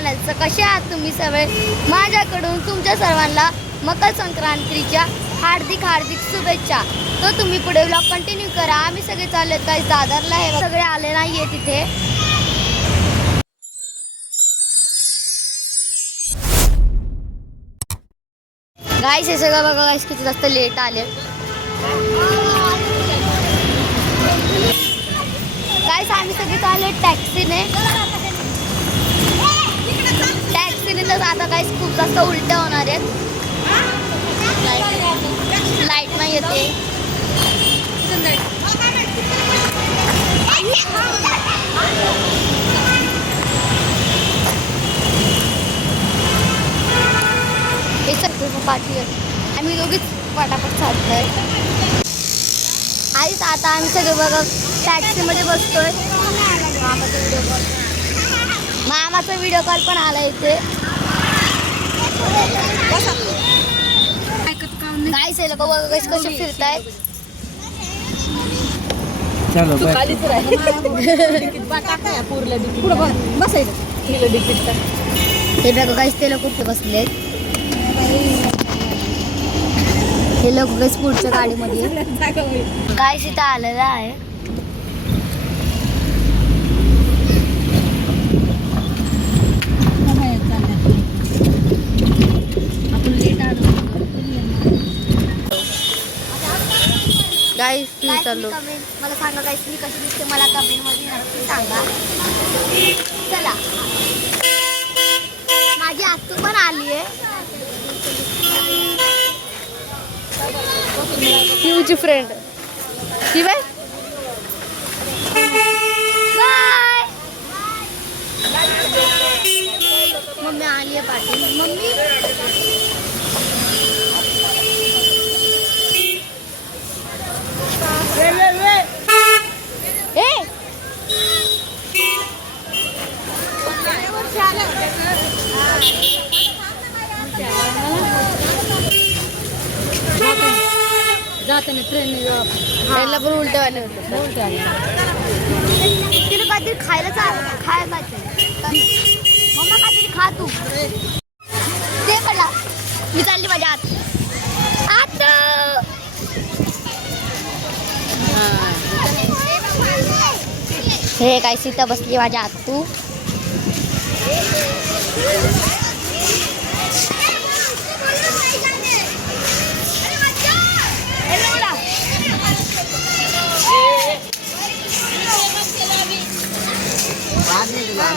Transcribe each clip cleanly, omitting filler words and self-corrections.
चॅनलचं कसे आहात तुम्ही सगळे. माझ्याकडून तुमच्या सर्वांना मकर संक्रांतीच्या हार्दिक शुभेच्छा. तर तुम्ही पुढे व्लॉग कंटिन्यू करा. आम्ही सगळे चालले काही दादरला हे सगळे आले नाहीये तिथे. गाईस हे सगळं बघा गाईस किती जास्त लेट आले. गाईस आम्ही सगळे चालले टॅक्सीने तर आता गाईस खूप जास्त उलट्या होणार आहेत. लाईट नाही येते. हे सगळं पाठी आम्ही दोघीच पटापट चालतोय. आईच आता आम्ही सगळे बघा टॅक्सीमध्ये बसतोय. मामाचा व्हिडिओ कॉल पण आला इथे. काय से लोक बघा कसे फिरतायत. हे बघा काहीच ते लोक कुठे बसलेत. हे लोक काही पुढच्या गाडीमध्ये काय इथं आलेलं आहे. गाईस चाललो. मला सांगा गाईस मी कशी दिसते मला कमेंटमध्ये नक्की सांगा. चला माझी आतू पण आली आहे. तुझी फ्रेंड ती बाय बाय. मम्मी आली आहे पाठी. मम्मी जाताना ट्रेनला पण उलट्या आले होते. तिला काहीतरी खायला मम्मा काहीतरी खा तू. ते मला मी चालली माझ्या आत. हे काय सीता बसली माझ्या आत. तू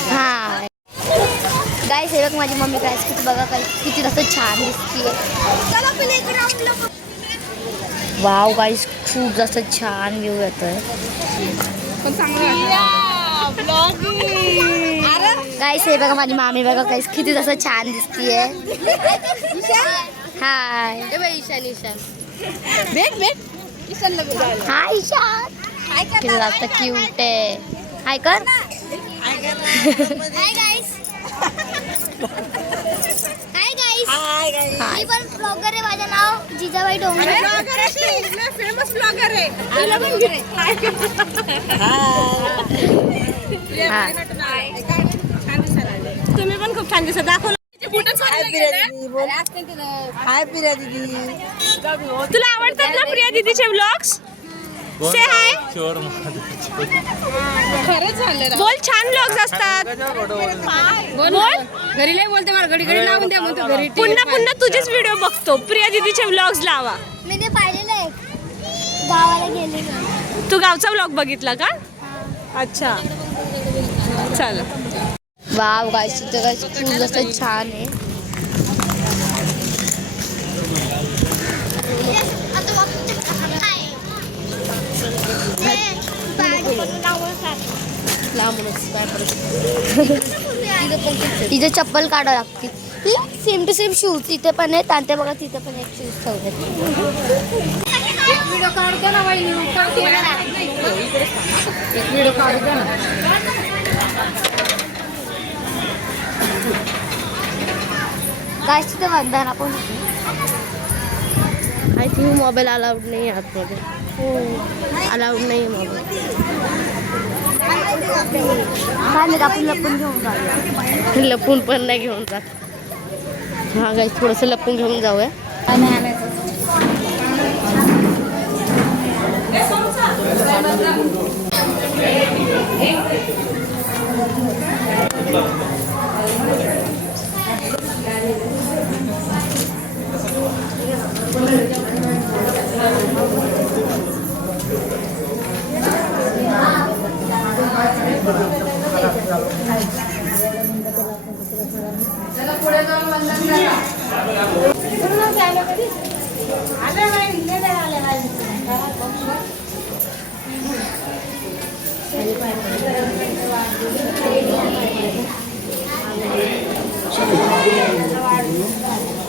हा गाईस हे बघ माझी मम्मी काय किती बघा काय किती जास्त छान दिसतीये. वाव गाईस खूप जास्त छान व्ह्यू येतोय. गाईस हे बघा माझी मामी बघा काहीच किती जास्त छान दिसतीये. हाय ईशान हाय ईशान किती जास्त क्यूट आहे. हाय कर. Hi guys. मी पण ब्लॉगर आहे. माझं नाव जिजाबाई डोंगरे. फेमस ब्लॉगर आहे. तुम्ही पण खूप छान दिसत. दाखवलं. हाय प्रिया दीदी. तुला आवडतात ना प्रिया दीदीचे व्लॉग्स. से हाय. बोल छान व्लॉग्स असतात. बोल घरी नाही बोलते मला घडी घडी लावून द्या म्हणतो घरी. पुन्हा तुझेच व्हिडिओ बघतो. प्रिया दीदीचे व्लॉग्स लावा. मी ते पाहिलेलं आहे गावाला गेले. तू गावचा व्लॉग बघितला का. अच्छा चल. वाव गाईस तिथं खूप जास्त छान आहे. तिथे चप्पल काढावं लागते. सेम टू सेम शूज इथे पण आहेत आणि ते बघा तिथे पण एक शूज ठेवले. व्हिडिओ काढ द्या ना वहिनी. एक व्हिडिओ काढ द्या ना. गाईस तिथे बंधन आपण आय थिंक मोबाईल अलाउड नाही आतमध्ये. हो अलाउड नाही मोबाईल. आपण लपून घेऊन जाऊया. लपून पण नाही घेऊन जात. हा गाईस थोडंसं लपून घेऊन जाऊया.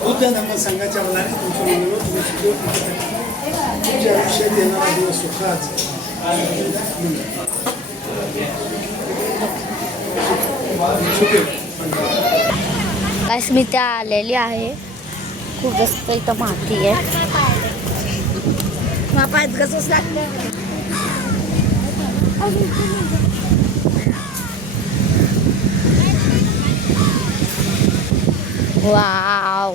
बुद्ध धर्म संघाच्या वतीने तुमच्या मुलावर तुमच्या आयुष्यात येणारा दिवस सुखाचा काय स्मिता आलेली आहे. खूप जास्त इथं माती आहे. पायात कसंच लागतं. वाव,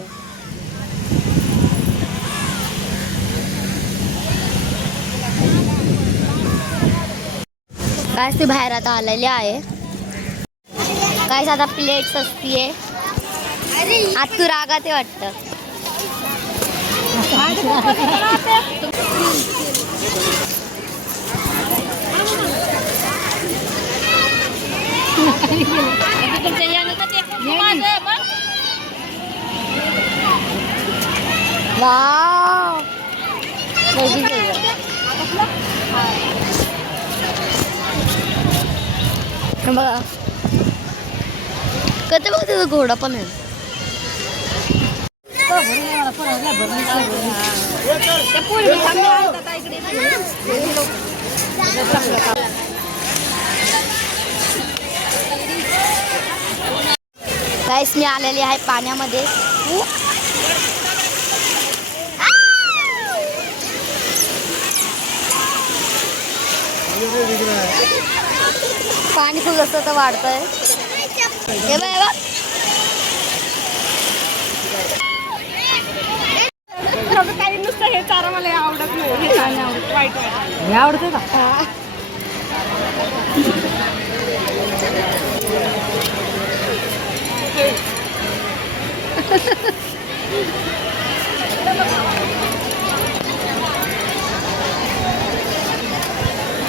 काय ती बाहेर आता आलेली आहे. काय आता प्लेट्स असतीये. आता तू रागात आहे वाटतं. वाव, बघा कधी बघ तिथं घोडा पण आहे. गाईस मी आलेली आहे पाण्यामध्ये. पाणी खूप जास्त आता वाढतंय. हे बघ काही नुसतं हे चारा मला आवडत नाही. हे चारा आवडत वाईट वाटत. हे आवडतं का?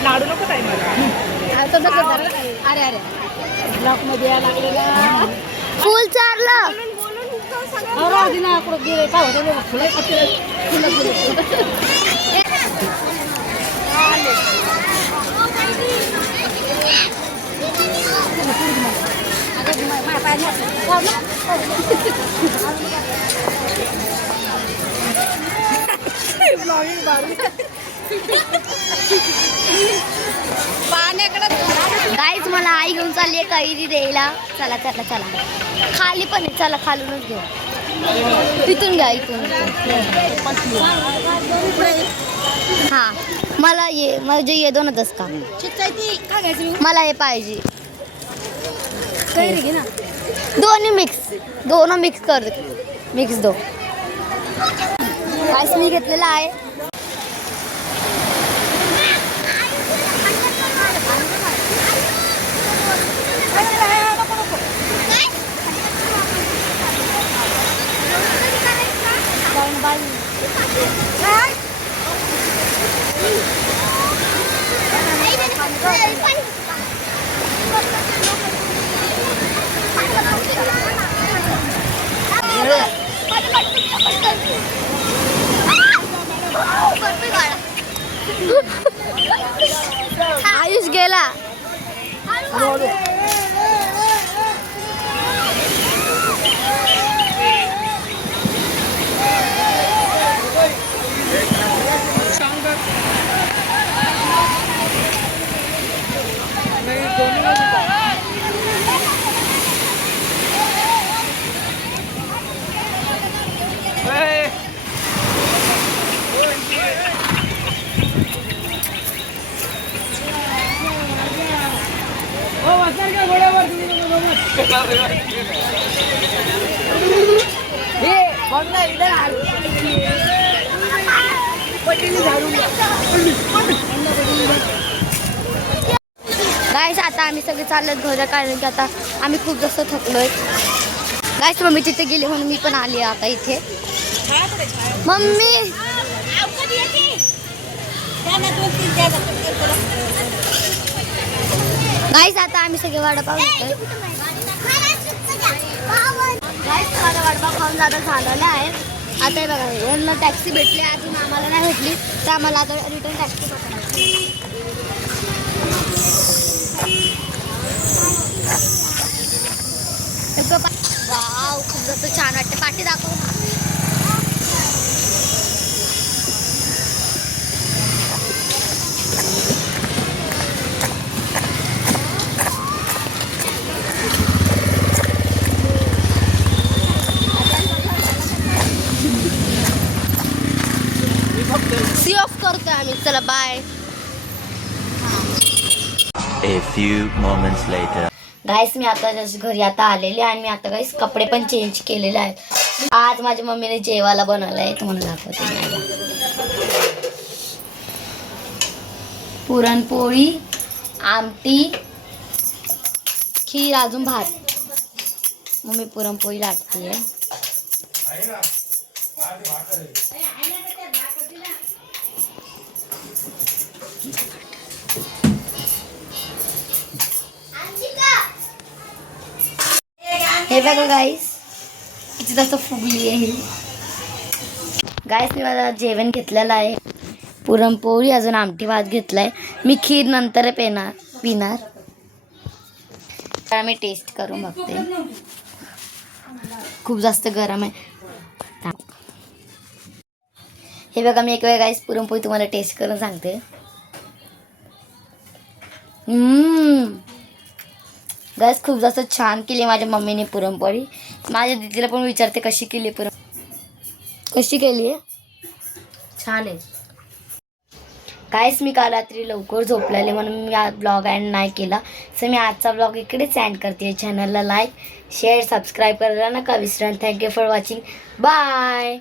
लाडू नको ताई मला. अरे अरे ब्लॉक मध्ये यायला लागलेला. फुल चारलं. ना कुठं गेले काय होतं फुलं गाईच मला आई घेऊन चालली आहे कैरी द्यायला. चला चला चला, खाली पण आहे. चला खालूनच घेऊ. इथून घ्या, इथून. हा मला ये, म्हणजे ये दोनच का? मला हे पाहिजे. कैरी घे ना. दोन्ही मिक्स, दोन मिक्स कर. मिक्स दो. गाईस मी घेतलेला आहे. आयुष गेला. गाईस आता आम्ही सगळे चाललोय घरा, कारण की आता आम्ही खूप जास्त थकलोय. गाईस मम्मी तिथे गेली म्हणून मी पण आली आता इथे. मम्मी गाईस आता आम्ही सगळे वडापाव घेतोय. गाईस माझा वडापाव खाऊन जाता झालेला आहे. आता हे बघा यांना टॅक्सी भेटली, अजून आम्हाला नाही भेटली, तर आम्हाला आता रिटर्न टॅक्सी पकडायची. वाव खूप जास्त छान वाटते. पाठी दाखव. सी ऑफ करतोय आम्ही. चला bye. A few moments later. Guys मी आता जस्ट घरी आता आलेले आणि मी आता गाईस कपडे पण चेंज केलेले आहेत. आज माझ्या मम्मीने जेवायला बनवलं आहे, तुम्हाला दाखवते मी. पुरणपोळी, आमटी, खीर, अजून भात. मम्मी पुरणपोळी लाटते. हे बघा गाईस किती जास्त फुगली आहे. गाईस मी माझं जेवण घेतलेलं आहे. पुरणपोळी, अजून आमटी भात घेतलाय. मी खीर नंतर पिणार. तर मी टेस्ट करून बघते. खूप जास्त गरम आहे. हे बघा मी एक वेळ गाईस पुरणपोळी तुम्हाला टेस्ट करून सांगते. गाईस खूप जास्त छान केली माझ्या मम्मीने पुरणपोळी. माझ्या दीदीला पण विचारते कशी केली कशी केली आहे. छान आहे. गाईस मी काल रात्री लवकर झोपलेले म्हणून मी आज ब्लॉग एंड नाही केला, सो मी आजचा ब्लॉग इकडेच एंड करते. चॅनलला लाईक शेअर सबस्क्राईब करायला नका विसरा. Thank you for watching. बाय.